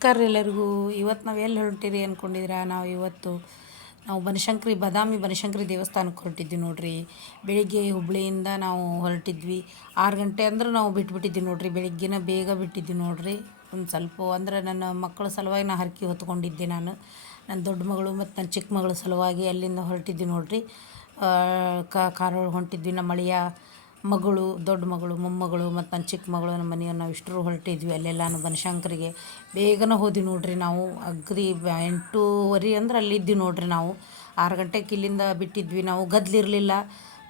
ನಮಸ್ಕಾರ ಎಲ್ಲರಿಗೂ. ಇವತ್ತು ನಾವು ಎಲ್ಲಿ ಹೊರಟಿರಿ ಅಂದ್ಕೊಂಡಿದ್ದೀರಾ? ನಾವು ಬನಶಂಕರಿ ಬಾದಾಮಿ ಬನಶಂಕರಿ ದೇವಸ್ಥಾನಕ್ಕೆ ಹೊರಟಿದ್ವಿ ನೋಡ್ರಿ. ಬೆಳಿಗ್ಗೆ ಹುಬ್ಳಿಯಿಂದ ನಾವು ಹೊರಟಿದ್ವಿ. 6 ಗಂಟೆ ಅಂದ್ರೆ ನಾವು ಬಿಟ್ಬಿಟ್ಟಿದ್ವಿ ನೋಡ್ರಿ. ಬೆಳಿಗ್ಗೆನ ಬೇಗ ಬಿಟ್ಟಿದ್ವಿ ನೋಡ್ರಿ. ಒಂದು ಸ್ವಲ್ಪ ಅಂದ್ರೆ ನನ್ನ ಮಕ್ಕಳ ಸಲುವಾಗಿ ನಾನು ಹರಕೆ ಹೊತ್ಕೊಂಡಿದ್ದೆ. ನನ್ನ ದೊಡ್ಡ ಮಗಳು ಮತ್ತು ನನ್ನ ಚಿಕ್ಕ ಮಗಳ ಸಲುವಾಗಿ ಅಲ್ಲಿಂದ ಹೊರಟಿದ್ವಿ ನೋಡ್ರಿ. ಕಾರೊಳಗೆ ಹೊಂಟಿದ್ವಿ. ನಮ್ಮ ಅಳಿಯ ಮಗಳು, ದೊಡ್ಡ ಮಗಳು, ಮೊಮ್ಮಗಳು ಮತ್ತು ನನ್ನ ಚಿಕ್ಕ ಮಗಳು, ನಮ್ಮ ಮನೆಯವ್ರು ನಾವು ಇಷ್ಟರು ಹೊರಟಿದ್ವಿ ಅಲ್ಲೆಲ್ಲಾನು ಬನಶಂಕರಿಗೆ. ಬೇಗನೆ ಹೋದ್ವಿ ನೋಡ್ರಿ. ನಾವು ಅಗ್ದಿ 8:30 ಅಂದ್ರೆ ಅಲ್ಲಿದ್ವಿ ನೋಡ್ರಿ. ನಾವು 6 ಗಂಟೆಗೆ ಇಲ್ಲಿಂದ ಬಿಟ್ಟಿದ್ವಿ. ನಾವು ಗದ್ದಲಿರಲಿಲ್ಲ.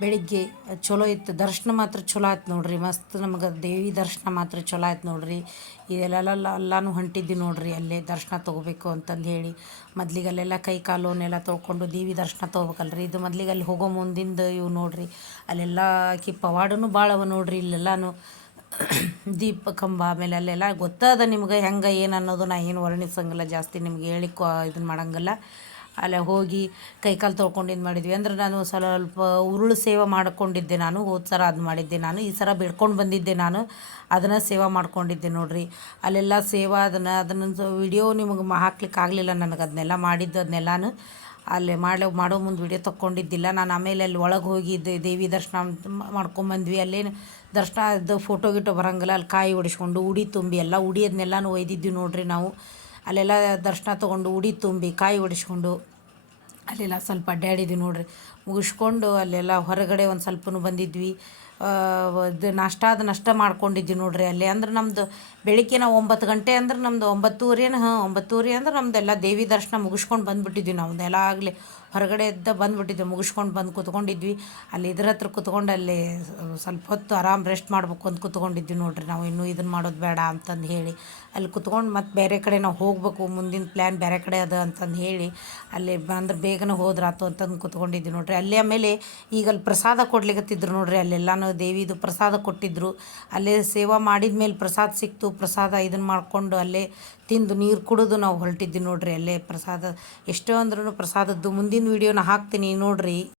ಬೆಳಿಗ್ಗೆ ಚಲೋ ಇತ್ತು. ದರ್ಶನ ಮಾತ್ರ ಚಲೋ ಆಯ್ತು ನೋಡ್ರಿ. ಮಸ್ತ್ ನಮ್ಗೆ ದೇವಿ ದರ್ಶನ ಮಾತ್ರ ಚಲೋ ಆಯ್ತು ನೋಡ್ರಿ. ಎಲ್ಲನೂ ಹೊಂಟಿದ್ವಿ ನೋಡ್ರಿ. ಅಲ್ಲೇ ದರ್ಶನ ತೊಗೋಬೇಕು ಅಂತಂದು ಹೇಳಿ ಮೊದ್ಲಿಗೆ ಅಲ್ಲೆಲ್ಲ ಕೈ ಕಾಲುನೆಲ್ಲ ತೊಳ್ಕೊಂಡು ದೇವಿ ದರ್ಶನ ತೊಗೋಬೇಕಲ್ರಿ. ಇದು ಮೊದ್ಲಿಗೆ ಅಲ್ಲಿ ಹೋಗೋ ಮುಂದಿಂದ ಇವು ನೋಡ್ರಿ. ಅಲ್ಲೆಲ್ಲ ಪವಾಡನೂ ಭಾಳ ಅವ ನೋಡ್ರಿ. ಇಲ್ಲೆಲ್ಲಾನು ದೀಪ ಕಂಬ, ಆಮೇಲೆ ಅಲ್ಲೆಲ್ಲ ಗೊತ್ತದ ನಿಮ್ಗೆ ಹೆಂಗೆ ಏನು ಅನ್ನೋದು. ನಾ ಏನು ವರ್ಣಿಸಂಗಿಲ್ಲ ಜಾಸ್ತಿ, ನಿಮ್ಗೆ ಹೇಳಿಕೊ ಇದನ್ನು ಮಾಡಂಗಿಲ್ಲ. ಅಲ್ಲೇ ಹೋಗಿ ಕೈಕಾಲು ತೊಳ್ಕೊಂಡು ಇದು ಮಾಡಿದ್ವಿ. ಅಂದ್ರೆ ನಾನು ಸ್ವಲ್ಪ ಉರುಳು ಸೇವೆ ಮಾಡ್ಕೊಂಡಿದ್ದೆ. ನಾನು ಹೋದ ಸರ ಅದು ಮಾಡಿದ್ದೆ. ನಾನು ಈ ಸರ ಬೇಡ್ಕೊಂಡು ಬಂದಿದ್ದೆ. ನಾನು ಅದನ್ನು ಸೇವೆ ಮಾಡ್ಕೊಂಡಿದ್ದೆ ನೋಡ್ರಿ. ಅಲ್ಲೆಲ್ಲ ಸೇವೆ ಅದನ್ನು ವಿಡಿಯೋ ನಿಮಗೆ ಹಾಕ್ಲಿಕ್ಕೆ ಆಗಲಿಲ್ಲ ನನಗೆ. ಅದನ್ನೆಲ್ಲ ಮಾಡಿದ್ದು ಅದನ್ನೆಲ್ಲನೂ ಅಲ್ಲೇ ಮಾಡೋ ಮುಂದೆ ವಿಡಿಯೋ ತೊಗೊಂಡಿದ್ದಿಲ್ಲ ನಾನು. ಆಮೇಲೆ ಅಲ್ಲಿ ಒಳಗೆ ಹೋಗಿ ದೇವಿ ದರ್ಶನ ಮಾಡ್ಕೊಂಬಂದ್ವಿ. ಅಲ್ಲೇನು ದರ್ಶನ ಫೋಟೋ ಗಿಟೋ ಬರೋಂಗಿಲ್ಲ. ಅಲ್ಲಿ ಕಾಯಿ ಹೊಡಿಸ್ಕೊಂಡು ಉಡಿ ತುಂಬಿ ಎಲ್ಲ ಉಡಿ ಅದನ್ನೆಲ್ಲನೂ ಒಯ್ದಿದ್ವಿ ನೋಡ್ರಿ. ನಾವು ಅಲ್ಲೆಲ್ಲ ದರ್ಶನ ತೊಗೊಂಡು ಉಡಿ ತುಂಬಿ ಕಾಯಿ ಹೊಡಿಸ್ಕೊಂಡು ಅಲ್ಲೆಲ್ಲ ಸ್ವಲ್ಪ ಅಡ್ಡಾಡಿದ್ವಿ ನೋಡ್ರಿ. ಮುಗಿಸ್ಕೊಂಡು ಅಲ್ಲೆಲ್ಲ ಹೊರಗಡೆ ಒಂದು ಸ್ವಲ್ಪನೂ ಬಂದಿದ್ವಿ. ಇದು ನಾಷ್ಟ ಮಾಡ್ಕೊಂಡಿದ್ವಿ ನೋಡ್ರಿ ಅಲ್ಲೇ. ಅಂದ್ರೆ ನಮ್ಮದು ಬೆಳಿಗ್ಗೆ ನಾವು 9 ಗಂಟೆ ಅಂದ್ರೆ ನಮ್ಮದು 9:30 ಅಂದ್ರೆ ನಮ್ಮದೆಲ್ಲ ದೇವಿ ದರ್ಶನ ಮುಗಿಸ್ಕೊಂಡು ಬಂದುಬಿಟ್ಟಿದ್ವಿ. ನಾವು ಎಲ್ಲ ಆಗಲಿ ಹೊರಗಡೆ ಬಂದುಬಿಟ್ಟಿದ್ವಿ. ಮುಗಿಸ್ಕೊಂಡು ಬಂದು ಕೂತ್ಕೊಂಡಿದ್ವಿ. ಅಲ್ಲಿ ಇದ್ರ ಹತ್ರ ಕೂತ್ಕೊಂಡು ಅಲ್ಲಿ ಸ್ವಲ್ಪ ಹೊತ್ತು ಆರಾಮ್ ರೆಸ್ಟ್ ಮಾಡ್ಬೇಕು ಅಂತ ಕೂತ್ಕೊಂಡಿದ್ವಿ ನೋಡ್ರಿ. ನಾವು ಇನ್ನೂ ಇದನ್ನು ಮಾಡೋದು ಬೇಡ ಅಂತಂದು ಹೇಳಿ ಅಲ್ಲಿ ಕೂತ್ಕೊಂಡು ಮತ್ತು ಬೇರೆ ಕಡೆ ನಾವು ಹೋಗಬೇಕು, ಮುಂದಿನ ಪ್ಲ್ಯಾನ್ ಬೇರೆ ಕಡೆ ಅದ ಅಂತಂದು ಹೇಳಿ ಅಲ್ಲಿ ಅಂದ್ರೆ ಬೇಗನೆ ಹೋದ್ರಾತು ಅಂತಂದು ಕೂತ್ಕೊಂಡಿದ್ವಿ ನೋಡ್ರಿ. ಅಲ್ಲೇ ಆಮೇಲೆ ಈಗ ಅಲ್ಲಿ ಪ್ರಸಾದ ಕೊಡ್ಲಿಕತ್ತಿದ್ರು ನೋಡ್ರಿ. ಅಲ್ಲೆಲ್ಲನೂ ದೇವಿದು ಪ್ರಸಾದ ಕೊಟ್ಟಿದ್ದರು. ಅಲ್ಲೇ ಸೇವಾ ಮಾಡಿದ ಮೇಲೆ ಪ್ರಸಾದ ಸಿಕ್ತು. ಪ್ರಸಾದ ಇದನ್ನು ಮಾಡಿಕೊಂಡು ಅಲ್ಲೇ ತಿಂದು ನೀರು ಕುಡಿದು ನಾವು ಹೊರಟಿದ್ವಿ ನೋಡ್ರಿ. ಅಲ್ಲೇ ಪ್ರಸಾದ ಎಷ್ಟೋ ಅಂದ್ರೂ ಪ್ರಸಾದದ್ದು ಮುಂದಿನ ವೀಡಿಯೋನ ಹಾಕ್ತೀನಿ ನೋಡ್ರಿ.